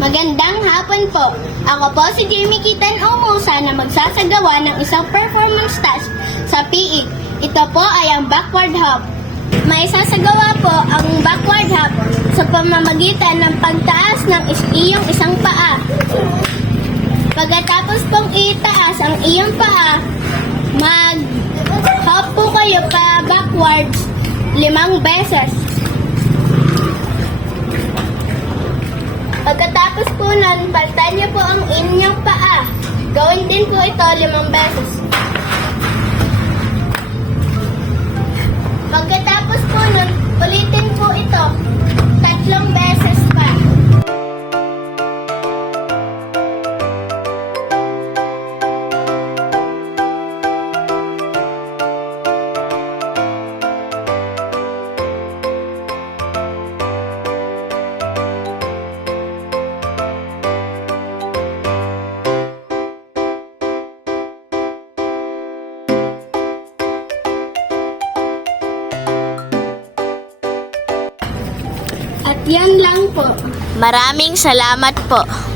Magandang hapon po. Ako po si Jamie Kitan Omosa na magsasagawa ng isang performance task sa PE. Ito po ay ang backward hop. May sasagawa po ang backward hop sa pamamagitan ng pagtaas ng iyong isang paa. Pagkatapos pong itaas ang iyong paa, mag-hop po kayo pa backwards 5 beses. Pagkatapos po nun, palitan niyo po ang inyong paa. Gawin din po ito 5 beses. Pagkatapos po nun, ulitin po ito 3 beses pa. At yan lang po. Maraming salamat po.